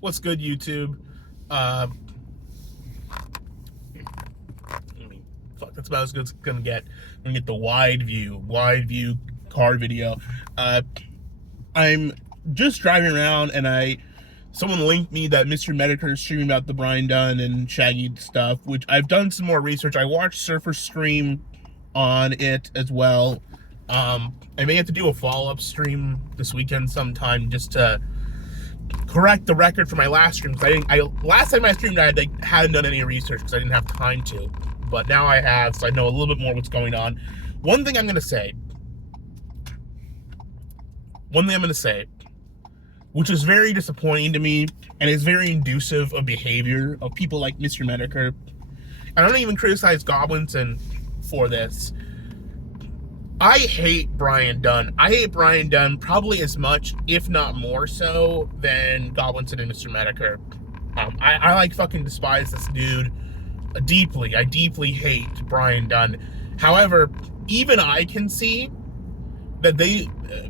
What's good, YouTube? Uh, fuck, that's about as good as it's gonna get. I'm gonna get the wide view car video. Uh, I'm just driving around and someone linked me that Mr. Medicare is streaming about the Bryan Dunn and Shaggy stuff, which I've done some more research. I watched Surfer stream on it as well. I may have to do a follow-up stream this weekend sometime just to correct the record for my last stream, because last time I streamed I hadn't done any research because I didn't have time to, but now I have, so I know a little bit more what's going on. One thing I'm gonna say, which is very disappointing to me and is very inducive of behavior of people like Mr. Medicare. I don't even criticize Goblinson for this. I hate Bryan Dunn. I hate Bryan Dunn probably as much, if not more so, than Goblinson and Mr. Medicare. I like fucking despise this dude deeply. I deeply hate Bryan Dunn. However, even I can see that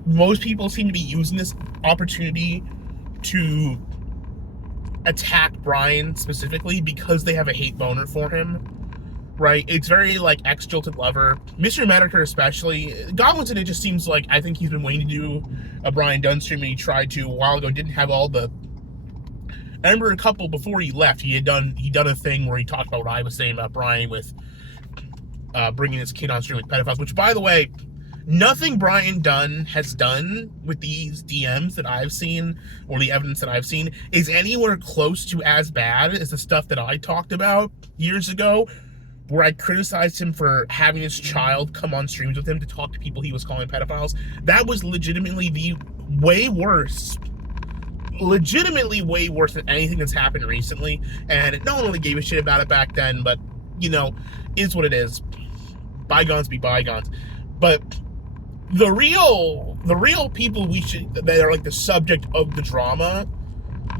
most people seem to be using this opportunity to attack Bryan specifically because they have a hate boner for him. Right, it's very like ex-jilted lover. Mr. Medicare especially. Goblinson, it just seems like I think he's been waiting to do a Bryan Dunn stream, and he tried to a while ago. Didn't have all the. I remember a couple before he left. He done a thing where he talked about what I was saying about Bryan with bringing his kid on stream with pedophiles. Which, by the way, nothing Bryan Dunn has done with these DMs that I've seen, or the evidence that I've seen, is anywhere close to as bad as the stuff that I talked about years ago, where I criticized him for having his child come on streams with him to talk to people he was calling pedophiles. That was legitimately way worse than anything that's happened recently. And no one really gave a shit about it back then, but, is what it is. Bygones be bygones. But the real people that are like the subject of the drama,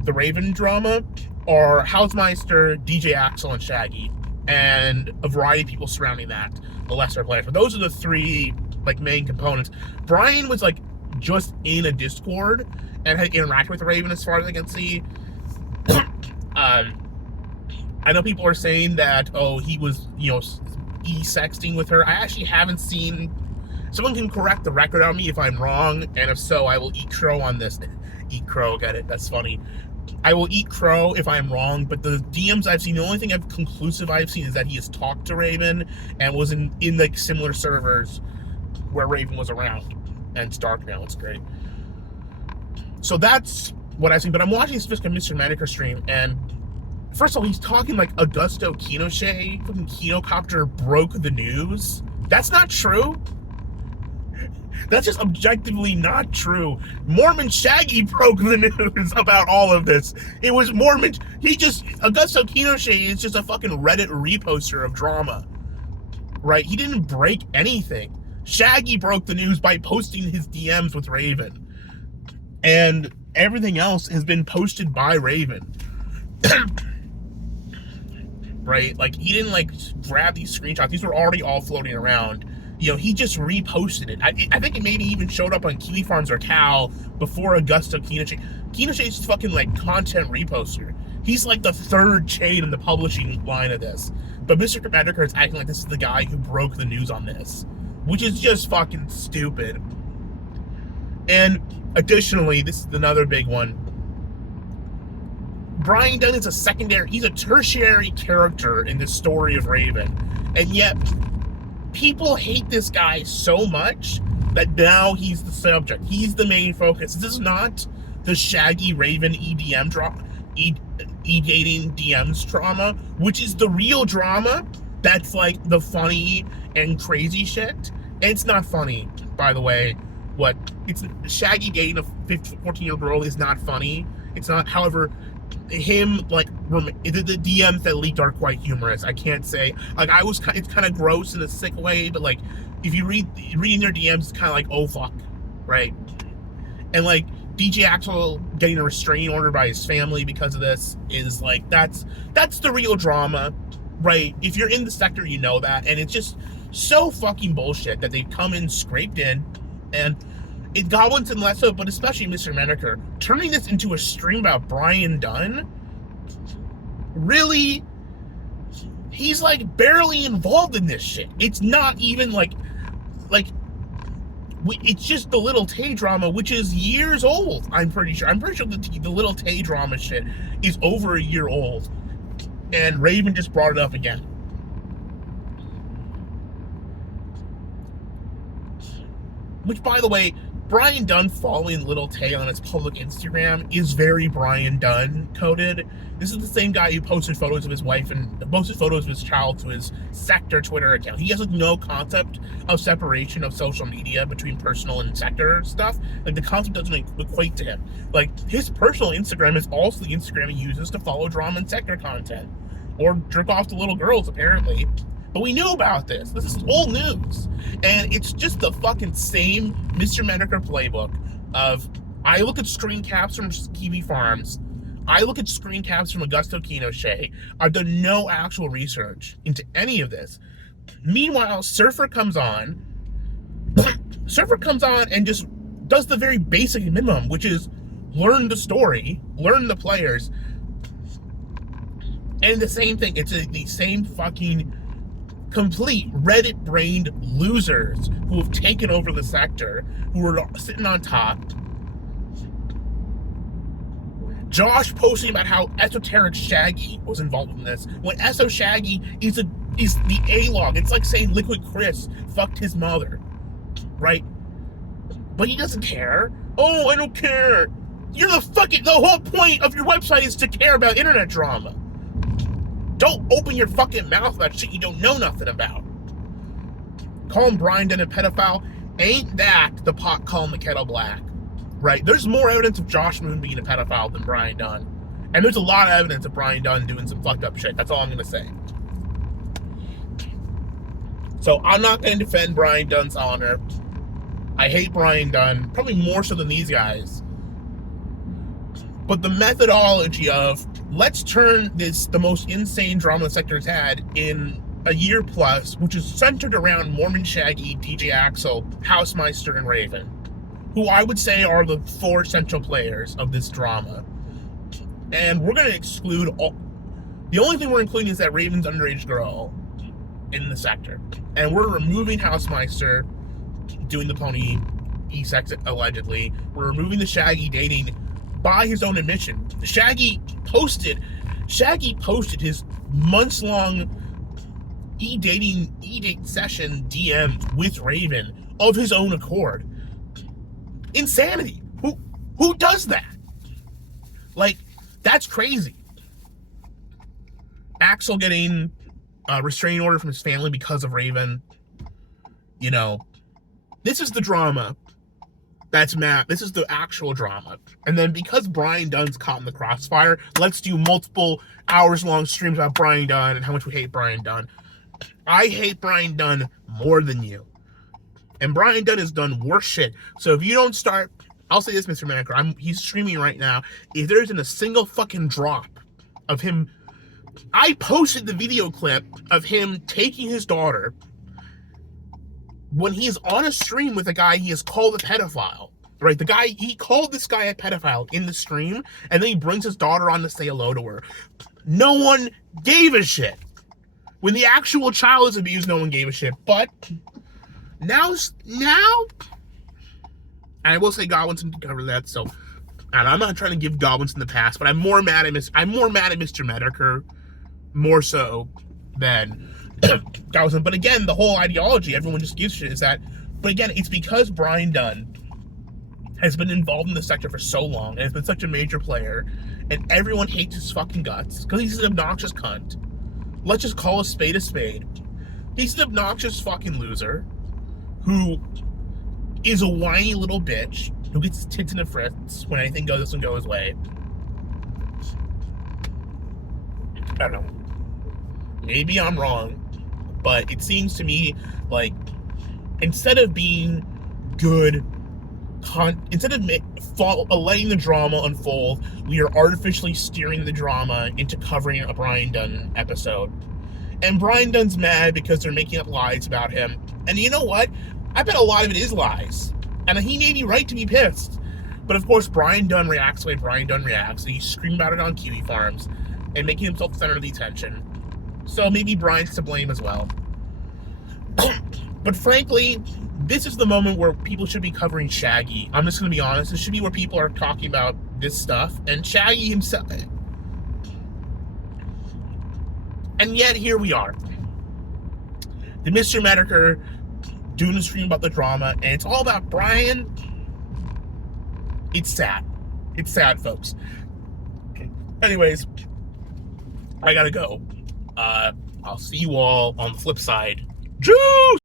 the Raven drama, are Hausmeister, DJ Axel, and Shaggy, and a variety of people surrounding that, the lesser players. But those are the three like main components. Bryan was like just in a Discord and had interacted with Raven as far as I can see. I know people are saying that, oh, he was, e-sexting with her. I actually haven't seen. Someone can correct the record on me if I'm wrong, and if so, I will eat crow on this. Eat crow, get it? That's funny. I will eat crow if I'm wrong, but the DMs I've seen, the only thing conclusive I've seen is that he has talked to Raven and was in like similar servers where Raven was around. And it's dark now, it's great. So that's what I've seen, but I'm watching this Mr. Medicare stream, and first of all, he's talking like Augusto Kinochet, fucking Kinocopter broke the news. That's not true. That's just objectively not true. Mormon Shaggy broke the news about all of this. It was Mormon. Augusto Kinochet is just a fucking Reddit reposter of drama. Right? He didn't break anything. Shaggy broke the news by posting his DMs with Raven. And everything else has been posted by Raven. Right? Like, he didn't like grab these screenshots. These were already all floating around. He just reposted it. I think it maybe even showed up on Kiwi Farms or Cal before Augusto Kinochet. Kinochet's fucking like content reposter. He's like the third chain in the publishing line of this. But Mr. Medicare is acting like this is the guy who broke the news on this, which is just fucking stupid. And additionally, this is another big one. Bryan Dunn is he's a tertiary character in the story of Raven. And yet, people hate this guy so much that now he's the subject. He's the main focus. This is not the Shaggy Raven EDM drama, e-dating DMs drama, which is the real drama. That's like the funny and crazy shit. And it's not funny, by the way. It's Shaggy dating a 14-year-old girl is not funny. It's not, however, him, like, the DMs that leaked are quite humorous. I can't say, like, it's kind of gross in a sick way, but, like, if you reading their DMs, it's kind of like, oh, fuck, right? And, like, DJ Axel getting a restraining order by his family because of this is, like, that's the real drama, right? If you're in the sector, you know that, and it's just so fucking bullshit that they come in scraped in, and It Godwinson less so, but especially Mr. Menaker, turning this into a stream about Bryan Dunn, really, he's like barely involved in this shit. It's not even like it's just the Little Tay drama, which is years old. I'm pretty sure the Little Tay drama shit is over a year old, and Raven just brought it up again. Which, by the way, Bryan Dunn following Little Tay on his public Instagram is very Bryan Dunn coded. This is the same guy who posted photos of his wife and posted photos of his child to his sector Twitter account. He has like no concept of separation of social media between personal and sector stuff. Like the concept doesn't equate to him. Like his personal Instagram is also the Instagram he uses to follow drama and sector content. Or jerk off to little girls, apparently. But we knew about this. This is old news. And it's just the fucking same Mr. Menaker playbook of, I look at screen caps from Kiwi Farms. I look at screen caps from Augusto Pinochet. I've done no actual research into any of this. Meanwhile, Surfer comes on and just does the very basic minimum, which is learn the story, learn the players. And the same thing, it's the same fucking complete Reddit-brained losers who have taken over the sector, who are sitting on top. Josh posting about how esoteric Shaggy was involved in this, when Eso Shaggy is the A-log. It's like saying Liquid Chris fucked his mother, right? But he doesn't care. Oh, I don't care. The whole point of your website is to care about internet drama. Don't open your fucking mouth about shit you don't know nothing about. Calling Bryan Dunn a pedophile, ain't that the pot calling the kettle black? Right? There's more evidence of Josh Moon being a pedophile than Bryan Dunn. And there's a lot of evidence of Bryan Dunn doing some fucked up shit. That's all I'm going to say. So I'm not going to defend Bryan Dunn's honor. I hate Bryan Dunn, probably more so than these guys. But the methodology of, let's turn the most insane drama the sector's had in a year plus, which is centered around Mormon Shaggy, DJ Axel, Housemeister, and Raven, who I would say are the four central players of this drama. And we're going to exclude all. The only thing we're including is that Raven's underage girl in the sector. And we're removing Housemeister doing the pony e-sex allegedly. We're removing the Shaggy dating by his own admission. Shaggy posted his months-long e-date session DM with Raven of his own accord. Insanity. Who does that? Like, that's crazy. Axel getting a restraining order from his family because of Raven. You know, this is the drama. That's Matt. This is the actual drama. And then because Bryan Dunn's caught in the crossfire, let's do multiple hours-long streams about Bryan Dunn and how much we hate Bryan Dunn. I hate Bryan Dunn more than you. And Bryan Dunn has done worse shit. So if you don't start, I'll say this, Mr. Menaker, he's streaming right now. If there isn't a single fucking drop of him, I posted the video clip of him taking his daughter when he is on a stream with a guy he has called a pedophile, right? He called this guy a pedophile in the stream, and then he brings his daughter on to say hello to her. No one gave a shit. When the actual child is abused, no one gave a shit. But now, I will say Godwinson covered that, so, and I'm not trying to give Godwinson the pass, but I'm more mad at Mr. Menaker, more so than Godwinson. But again, the whole ideology, everyone just gives shit, is that, but again, it's because Bryan Dunn has been involved in the sector for so long, and has been such a major player, and everyone hates his fucking guts, because he's an obnoxious cunt. Let's just call a spade a spade. He's an obnoxious fucking loser, who is a whiny little bitch, who gets his tits in a fritz when anything doesn't go his way. I don't know. Maybe I'm wrong, but it seems to me like instead of being good, instead of letting the drama unfold, we are artificially steering the drama into covering a Bryan Dunn episode. And Bryan Dunn's mad because they're making up lies about him. And you know what? I bet a lot of it is lies. And he may be right to be pissed. But of course, Bryan Dunn reacts the way Bryan Dunn reacts, and he's screaming about it on Kiwi Farms and making himself the center of the attention. So maybe Bryan's to blame as well. But frankly, this is the moment where people should be covering Shaggy. I'm just going to be honest. This should be where people are talking about this stuff. And Shaggy himself. And yet, here we are. The Mr. Medicare doing a stream about the drama. And it's all about Bryan. It's sad. It's sad, folks. Anyways, I gotta go. I'll see you all on the flip side. Juice!